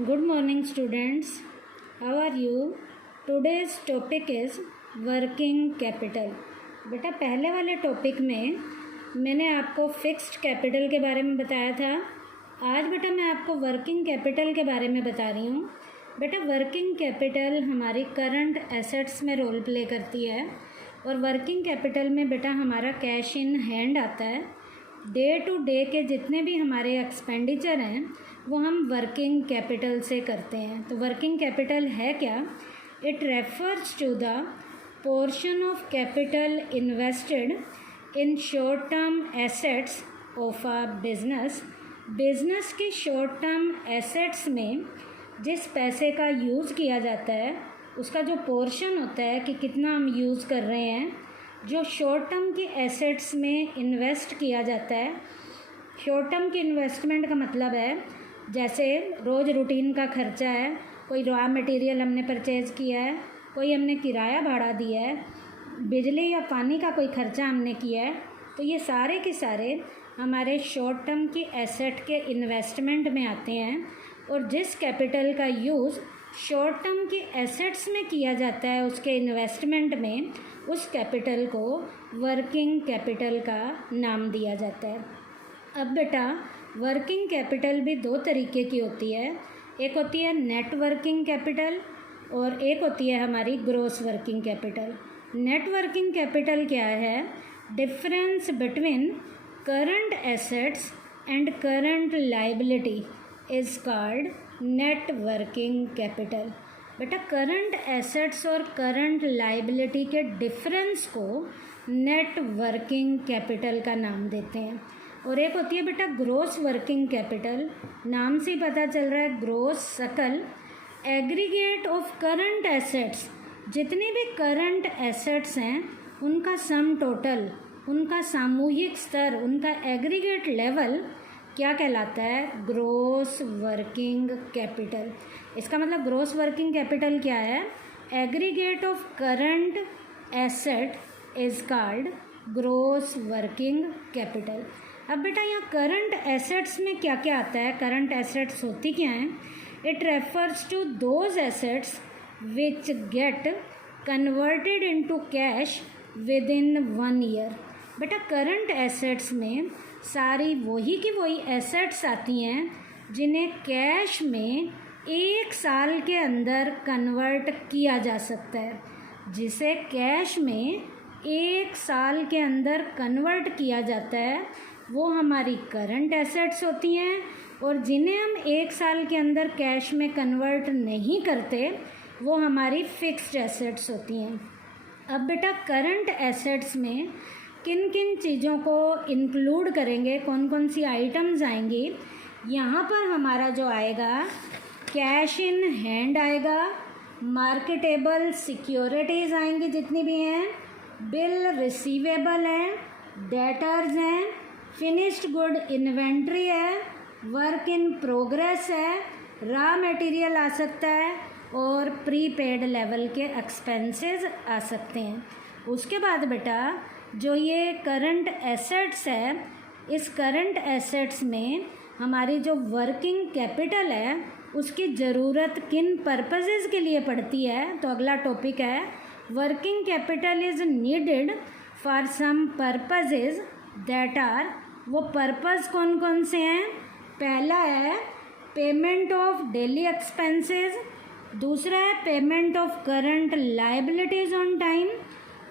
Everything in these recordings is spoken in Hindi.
Good morning, students. How are you? Today's topic is working capital. बेटा पहले वाले टॉपिक में मैंने आपको फिक्स्ड कैपिटल के बारे में बताया था। आज बेटा मैं आपको वर्किंग कैपिटल के बारे में बता रही हूँ। बेटा वर्किंग कैपिटल हमारी करंट एसेट्स में रोल प्ले करती है और वर्किंग कैपिटल में बेटा हमारा कैश इन हैंड आता है। डे टू डे के जितने भी हमारे एक्सपेंडिचर हैं वो हम वर्किंग कैपिटल से करते हैं। तो वर्किंग कैपिटल है क्या? It refers to the portion of capital invested in short term assets of a business. Business की शॉर्ट टर्म एसेट्स में जिस पैसे का यूज़ किया जाता है उसका जो पोर्शन होता है कि कितना हम यूज़ कर रहे हैं, जो शॉर्ट टर्म की एसेट्स में इन्वेस्ट किया जाता है। शॉर्ट टर्म की इन्वेस्टमेंट का मतलब है जैसे रोज़ रूटीन का खर्चा है, कोई रॉ मटेरियल हमने परचेज़ किया है, कोई हमने किराया भाड़ा दिया है, बिजली या पानी का कोई खर्चा हमने किया है, तो ये सारे के सारे हमारे शॉर्ट टर्म की एसेट के इन्वेस्टमेंट में आते हैं। और जिस कैपिटल का यूज़ शॉर्ट टर्म की एसेट्स में किया जाता है उसके इन्वेस्टमेंट में, उस कैपिटल को वर्किंग कैपिटल का नाम दिया जाता है। अब बेटा वर्किंग कैपिटल भी दो तरीके की होती है। एक होती है नेट वर्किंग कैपिटल और एक होती है हमारी gross working capital. Net working capital क्या है? Difference between current assets and current liability is called net working capital. बेटा करंट एसेट्स और करंट लाइबिलिटी के डिफरेंस को नेट वर्किंग कैपिटल का नाम देते हैं। और एक होती है बेटा ग्रॉस वर्किंग कैपिटल। नाम से ही पता चल रहा है ग्रॉस सकल एग्रीगेट ऑफ करंट एसेट्स। जितने भी करंट एसेट्स हैं उनका सम टोटल, उनका सामूहिक स्तर, उनका एग्रीगेट लेवल क्या कहलाता है? Gross working capital. इसका मतलब ग्रॉस वर्किंग कैपिटल क्या है? Aggregate of current asset is called gross working capital. अब बेटा यहाँ करंट एसेट्स में क्या क्या आता है? करंट एसेट्स होती क्या हैं? It refers to those assets which get converted into cash within 1 year. बेटा करंट एसेट्स में सारी वही की वही एसेट्स आती हैं जिन्हें कैश में 1 साल के अंदर कन्वर्ट किया जा सकता है। जिसे कैश में 1 साल के अंदर कन्वर्ट किया जाता है वो हमारी करंट एसेट्स होती हैं। और जिन्हें हम 1 साल के अंदर कैश में कन्वर्ट नहीं करते वो हमारी फिक्स्ड एसेट्स होती हैं। अब बेटा करंट एसेट्स में किन किन चीज़ों को इंक्लूड करेंगे, कौन कौन सी आइटम्स आएंगी? यहाँ पर हमारा जो आएगा कैश इन हैंड आएगा, मार्केटेबल सिक्योरिटीज़ आएंगी जितनी भी हैं, बिल रिसीवेबल हैं, डेटर्स हैं, फिनिश्ड गुड इन्वेंट्री है, वर्क इन प्रोग्रेस है, रॉ मटेरियल आ सकता है और प्रीपेड लेवल के एक्सपेंसेस आ सकते हैं। उसके बाद बेटा जो ये करंट एसेट्स है, इस करंट एसेट्स में हमारी जो वर्किंग कैपिटल है उसकी ज़रूरत किन पर्पसेस के लिए पड़ती है? तो अगला टॉपिक है working capital is needed for some purposes that are. वो पर्पस कौन कौन से हैं? पहला है पेमेंट ऑफ डेली एक्सपेंसेस, दूसरा है payment of current liabilities on time.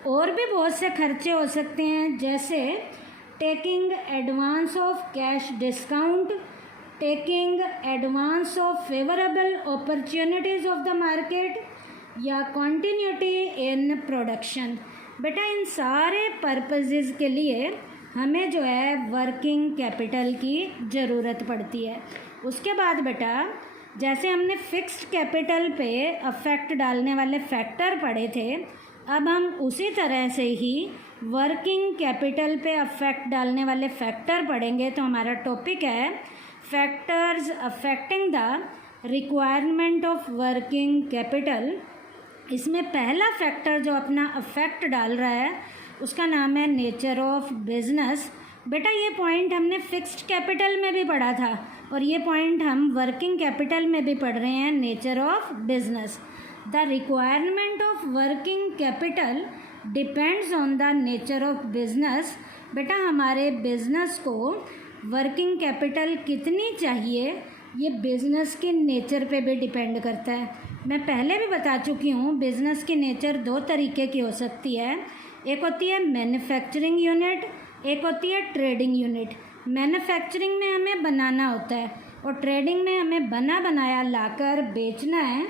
और भी बहुत से खर्चे हो सकते हैं जैसे taking advance of cash discount, taking advance of favourable opportunities of the market या कॉन्टिन्यूटी इन प्रोडक्शन। बेटा इन सारे पर्पसेस के लिए हमें जो है वर्किंग कैपिटल की ज़रूरत पड़ती है। उसके बाद बेटा जैसे हमने फिक्स्ड कैपिटल पे अफेक्ट डालने वाले फैक्टर पढ़े थे, अब हम उसी तरह से ही वर्किंग कैपिटल पे अफेक्ट डालने वाले फैक्टर पढ़ेंगे। तो हमारा टॉपिक है factors affecting the requirement of working capital. इसमें पहला फैक्टर जो अपना अफेक्ट डाल रहा है उसका नाम है नेचर ऑफ बिजनेस। बेटा ये पॉइंट हमने फिक्स्ड कैपिटल में भी पढ़ा था, और ये पॉइंट हम वर्किंग कैपिटल में भी पढ़ रहे हैं, nature of business. The requirement of working capital depends on the nature of business. बेटा हमारे बिजनेस को वर्किंग कैपिटल कितनी चाहिए ये बिजनेस के नेचर पे भी डिपेंड करता है। मैं पहले भी बता चुकी हूँ, बिजनेस की नेचर दो तरीके की हो सकती है। एक होती है मैन्युफैक्चरिंग यूनिट, एक होती है ट्रेडिंग यूनिट। मैन्युफैक्चरिंग में हमें बनाना होता है और ट्रेडिंग में हमें बना बनाया लाकर बेचना है।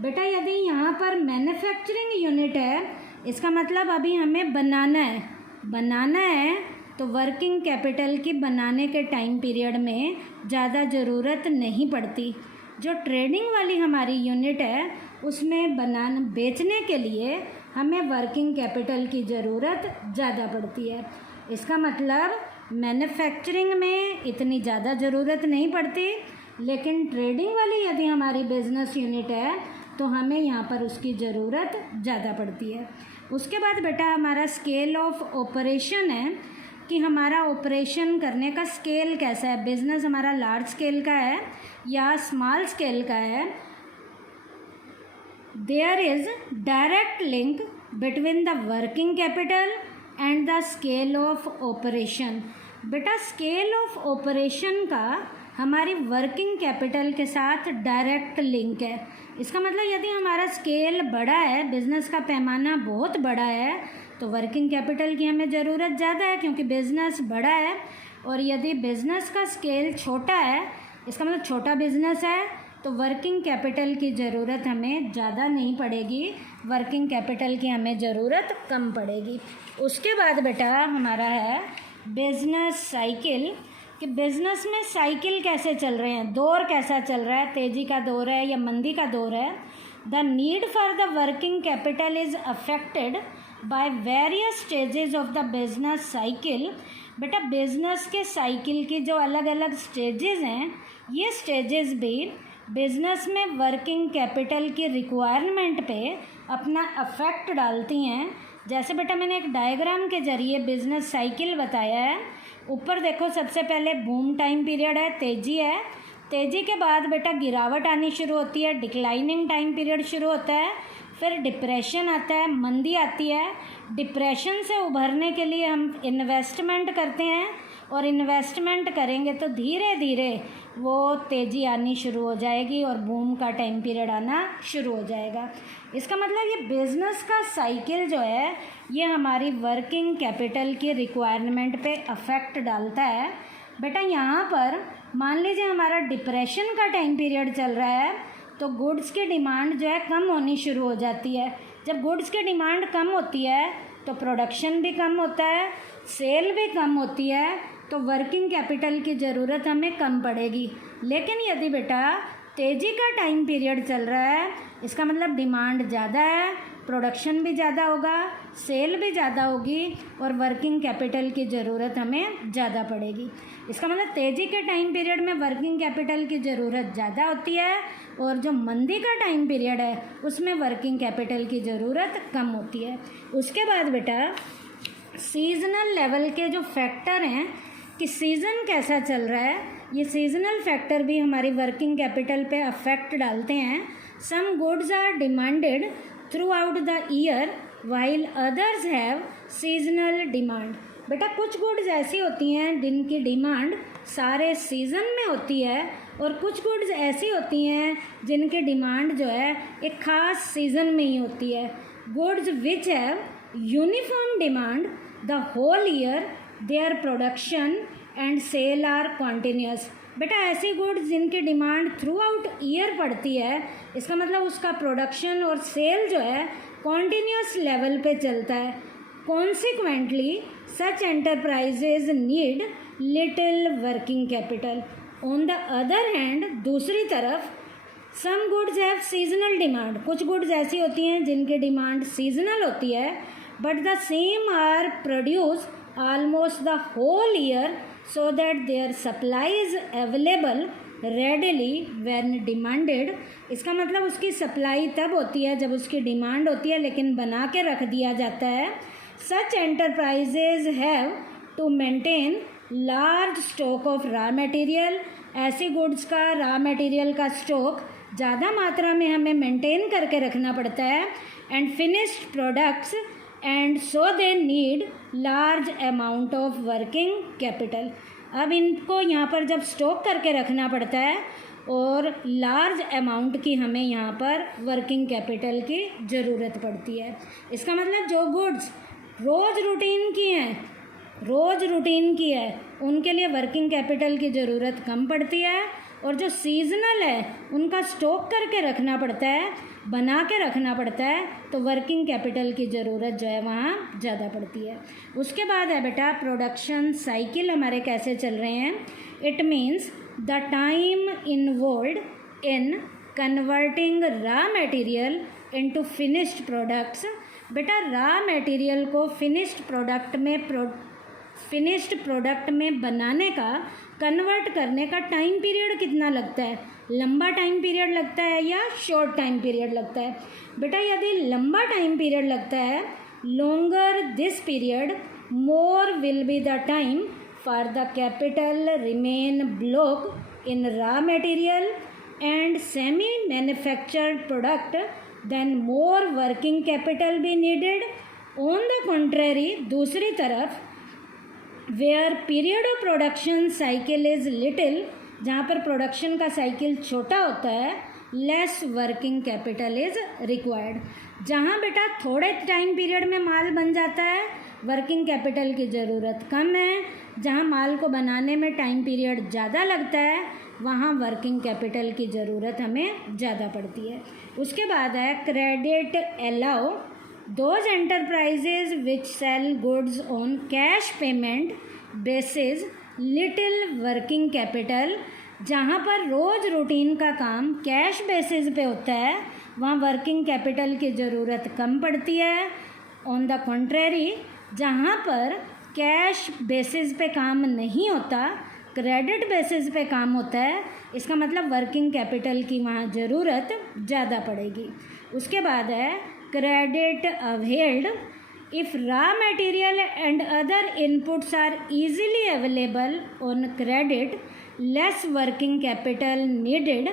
बेटा यदि यहाँ पर मैन्युफैक्चरिंग यूनिट है, इसका मतलब अभी हमें बनाना है तो वर्किंग कैपिटल की बनाने के टाइम पीरियड में ज़्यादा ज़रूरत नहीं पड़ती। जो ट्रेडिंग वाली हमारी यूनिट है उसमें बेचने के लिए हमें वर्किंग कैपिटल की ज़रूरत ज़्यादा पड़ती है। इसका मतलब मैन्युफैक्चरिंग में इतनी ज़्यादा ज़रूरत नहीं पड़ती, लेकिन ट्रेडिंग वाली यदि हमारी बिजनेस यूनिट है तो हमें यहाँ पर उसकी ज़रूरत ज़्यादा पड़ती है। उसके बाद बेटा हमारा स्केल ऑफ ऑपरेशन है कि हमारा ऑपरेशन करने का स्केल कैसा है, बिजनेस हमारा लार्ज स्केल का है या स्मॉल स्केल का है। There is direct link between the working capital and the scale of operation. बेटा स्केल ऑफ ऑपरेशन का हमारी वर्किंग कैपिटल के साथ डायरेक्ट लिंक है। इसका मतलब यदि हमारा स्केल बड़ा है, बिजनेस का पैमाना बहुत बड़ा है, तो वर्किंग कैपिटल की हमें ज़रूरत ज़्यादा है क्योंकि बिज़नेस बड़ा है। और यदि बिज़नेस का स्केल छोटा है, इसका मतलब छोटा बिज़नेस है, तो वर्किंग कैपिटल की ज़रूरत हमें ज़्यादा नहीं पड़ेगी, वर्किंग कैपिटल की हमें ज़रूरत कम पड़ेगी। उसके बाद बेटा हमारा है बिज़नेस साइकिल, कि बिज़नेस में साइकिल कैसे चल रहे हैं, दौर कैसा चल रहा है, तेज़ी का दौर है या मंदी का दौर है। The need for the working capital is affected by various stages of the business cycle. बेटा बिजनेस के साइकिल की जो अलग अलग स्टेजेस हैं, ये स्टेजेस भी बिजनेस में वर्किंग कैपिटल की रिक्वायरमेंट पे अपना अफेक्ट डालती हैं। जैसे बेटा मैंने एक डायग्राम के जरिए बिजनेस साइकिल बताया है। ऊपर देखो, सबसे पहले बूम टाइम पीरियड है, तेज़ी है, तेज़ी के बाद बेटा गिरावट आनी शुरू होती है, डिक्लाइनिंग टाइम पीरियड शुरू होता है, फिर डिप्रेशन आता है, मंदी आती है। डिप्रेशन से उभरने के लिए हम इन्वेस्टमेंट करते हैं और इन्वेस्टमेंट करेंगे तो धीरे धीरे वो तेज़ी आनी शुरू हो जाएगी और बूम का टाइम पीरियड आना शुरू हो जाएगा। इसका मतलब ये बिज़नेस का साइकिल जो है ये हमारी वर्किंग कैपिटल की रिक्वायरमेंट पे अफेक्ट डालता है। बेटा यहाँ पर मान लीजिए हमारा डिप्रेशन का टाइम पीरियड चल रहा है तो गुड्स की डिमांड जो है कम होनी शुरू हो जाती है। जब गुड्स की डिमांड कम होती है तो प्रोडक्शन भी कम होता है, सेल भी कम होती है, तो वर्किंग कैपिटल की ज़रूरत हमें कम पड़ेगी। लेकिन यदि बेटा तेज़ी का टाइम पीरियड चल रहा है, इसका मतलब डिमांड ज़्यादा है, प्रोडक्शन भी ज़्यादा होगा, सेल भी ज़्यादा होगी और वर्किंग कैपिटल की ज़रूरत हमें ज़्यादा पड़ेगी। इसका मतलब तेज़ी के टाइम पीरियड में वर्किंग कैपिटल की ज़रूरत ज़्यादा होती है और जो मंदी का टाइम पीरियड है उसमें वर्किंग कैपिटल की ज़रूरत कम होती है। उसके बाद बेटा सीजनल लेवल के जो फैक्टर हैं कि सीज़न कैसा चल रहा है, ये सीजनल फैक्टर भी हमारी वर्किंग कैपिटल पे अफेक्ट डालते हैं। Some goods are demanded throughout the year while others have seasonal demand. बेटा कुछ गुड्स ऐसी होती हैं जिनकी डिमांड सारे सीज़न में होती है और कुछ गुड्स ऐसी होती हैं जिनकी डिमांड जो है एक ख़ास सीज़न में ही होती है। Goods which have uniform demand the whole year, their production and sale are continuous. बेटा ऐसी गुड्स जिनकी डिमांड थ्रू आउट ईयर पड़ती है, इसका मतलब उसका प्रोडक्शन और सेल जो है कॉन्टीन्यूस लेवल पे चलता है। Consequently such enterprises need little working capital. On the other hand दूसरी तरफ some goods have seasonal demand, कुछ गुड्स ऐसी होती हैं जिनकी डिमांड सीजनल होती है, but the same are produce almost the whole year so that their supply is available readily when demanded। इसका मतलब उसकी सप्लाई तब होती है जब उसकी डिमांड होती है लेकिन बना के रख दिया जाता है। Such enterprises have to maintain large stock of raw material ऐसी गुड्स का रॉ मटेरियल का स्टॉक ज़्यादा मात्रा में हमें मेंटेन करके रखना पड़ता है and finished products and so they need large amount of working capital. अब इनको यहाँ पर जब स्टॉक करके रखना पड़ता है और लार्ज अमाउंट की हमें यहाँ पर वर्किंग कैपिटल की ज़रूरत पड़ती है। इसका मतलब जो गुड्स रोज़ रूटीन की है उनके लिए वर्किंग कैपिटल की ज़रूरत कम पड़ती है, और जो सीजनल है उनका स्टॉक करके रखना पड़ता है, बना के रखना पड़ता है, तो वर्किंग कैपिटल की ज़रूरत जो है वहाँ ज़्यादा पड़ती है। उसके बाद है बेटा प्रोडक्शन साइकिल हमारे कैसे चल रहे हैं। It means the time involved in converting raw material into finished products. बेटा रॉ मटेरियल को फिनिश्ड प्रोडक्ट में बनाने का, कन्वर्ट करने का टाइम पीरियड कितना लगता है? लंबा टाइम पीरियड लगता है या शॉर्ट टाइम पीरियड लगता है? बेटा यदि लंबा टाइम पीरियड लगता है, longer this period more will be the time for the capital remain block in raw material and semi manufactured product, then more working capital be needed. On the contrary, दूसरी तरफ where period of production cycle is little, जहाँ पर प्रोडक्शन का साइकिल छोटा होता है, less working capital is required. जहाँ बेटा थोड़े टाइम पीरियड में माल बन जाता है, वर्किंग कैपिटल की ज़रूरत कम है। जहाँ माल को बनाने में टाइम पीरियड ज़्यादा लगता है, वहाँ वर्किंग कैपिटल की ज़रूरत हमें ज़्यादा पड़ती है। उसके बाद है credit allow those enterprises which sell goods on cash payment basis little working capital. जहाँ पर रोज़ रूटीन का काम कैश बेसिस पे होता है, वहाँ वर्किंग कैपिटल की ज़रूरत कम पड़ती है। ऑन द कॉन्ट्रेरी, जहाँ पर कैश बेसिस पे काम नहीं होता, क्रेडिट बेसिस पे काम होता है, इसका मतलब वर्किंग कैपिटल की वहाँ ज़रूरत ज़्यादा पड़ेगी। उसके बाद है credit availed if raw material and other inputs are easily available on credit, less working capital needed.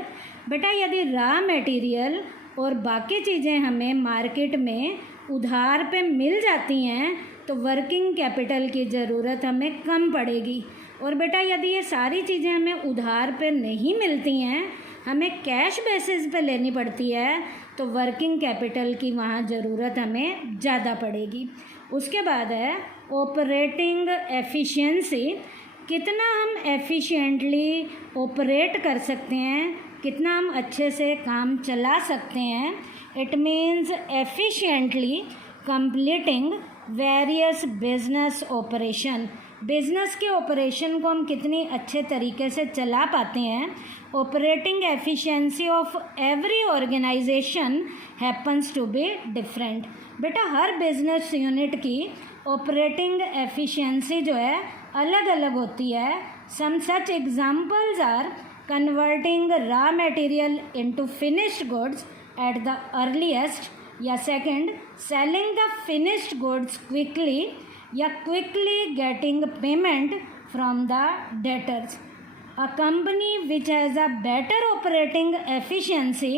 बेटा यदि रॉ मटेरियल और बाकी चीज़ें हमें मार्केट में उधार पे मिल जाती हैं, तो वर्किंग कैपिटल की ज़रूरत हमें कम पड़ेगी। और बेटा यदि ये सारी चीज़ें हमें उधार पे नहीं मिलती हैं, हमें कैश बेसिस पे लेनी पड़ती है, तो वर्किंग कैपिटल की वहाँ ज़रूरत हमें ज़्यादा पड़ेगी। उसके बाद है ऑपरेटिंग एफिशिएंसी, कितना हम एफिशिएंटली ऑपरेट कर सकते हैं, कितना हम अच्छे से काम चला सकते हैं। It means efficiently completing various business operation, business के ऑपरेशन को हम कितनी अच्छे तरीके से चला पाते हैं। Operating efficiency of every organisation happens to be different. बेटा हर बिजनेस यूनिट की ऑपरेटिंग एफिशिएंसी जो है अलग अलग होती है। Some such examples are converting raw material into finished goods at the earliest, या second selling the finished goods quickly, या quickly getting payment from the debtors. A company which has a better operating efficiency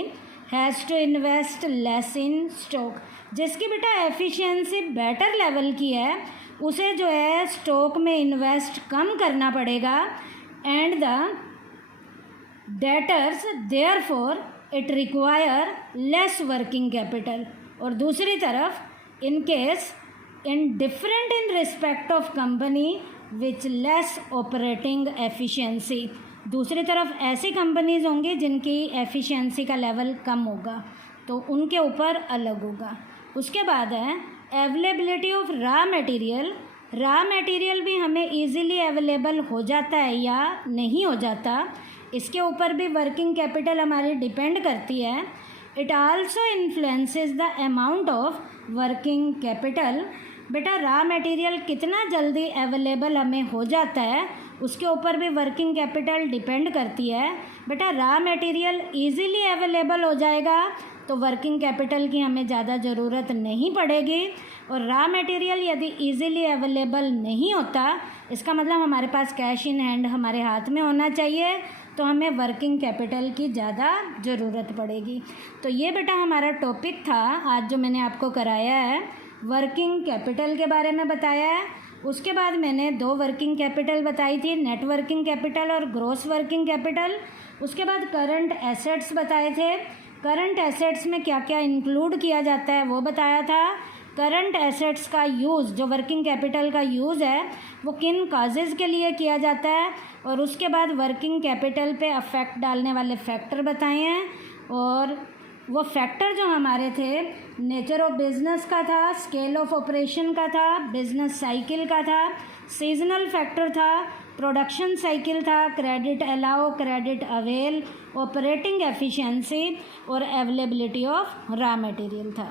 has to invest less in stock. जिसकी बेटा एफिशिएंसी बेटर लेवल की है, उसे जो है स्टॉक में इन्वेस्ट कम करना पड़ेगा। And the debtors therefore it require less working capital. और दूसरी तरफ in case in different in respect of company which less operating efficiency, दूसरी तरफ ऐसी कंपनीज होंगी जिनकी एफिशिएंसी का लेवल कम होगा, तो उनके ऊपर अलग होगा। उसके बाद है availability of raw material. Raw material भी हमें इजीली अवेलेबल हो जाता है या नहीं हो जाता, इसके ऊपर भी वर्किंग कैपिटल हमारी डिपेंड करती है। It also influences the amount of working capital. बेटा रॉ मटेरियल कितना जल्दी अवेलेबल हमें हो जाता है, उसके ऊपर भी वर्किंग कैपिटल डिपेंड करती है। बेटा रॉ मटेरियल इजीली अवेलेबल हो जाएगा तो वर्किंग कैपिटल की हमें ज़्यादा ज़रूरत नहीं पड़ेगी, और रॉ मटेरियल यदि इजीली अवेलेबल नहीं होता, इसका मतलब हमारे पास कैश इन हैंड हमारे हाथ में होना चाहिए, तो तो हमें वर्किंग कैपिटल की ज़्यादा ज़रूरत पड़ेगी। तो ये बेटा हमारा टॉपिक था आज जो मैंने आपको कराया है, वर्किंग कैपिटल के बारे में बताया है। उसके बाद मैंने 2 वर्किंग कैपिटल बताई थी, नेट वर्किंग कैपिटल और ग्रॉस वर्किंग कैपिटल। उसके बाद करंट एसेट्स बताए थे, करंट एसेट्स में क्या क्या इंक्लूड किया जाता है वो बताया था। करंट एसेट्स का यूज़, जो वर्किंग कैपिटल का यूज़ है वो किन काजेज़ के लिए किया जाता है, और उसके बाद वर्किंग कैपिटल पे अफेक्ट डालने वाले फैक्टर बताए हैं। और वो फैक्टर जो हमारे थे, नेचर ऑफ बिजनेस का था, स्केल ऑफ ऑपरेशन का था, बिजनेस साइकिल का था, सीजनल फैक्टर था, प्रोडक्शन साइकिल था, credit allow, credit avail, operating efficiency और अवेलेबिलिटी ऑफ रॉ मटेरियल था।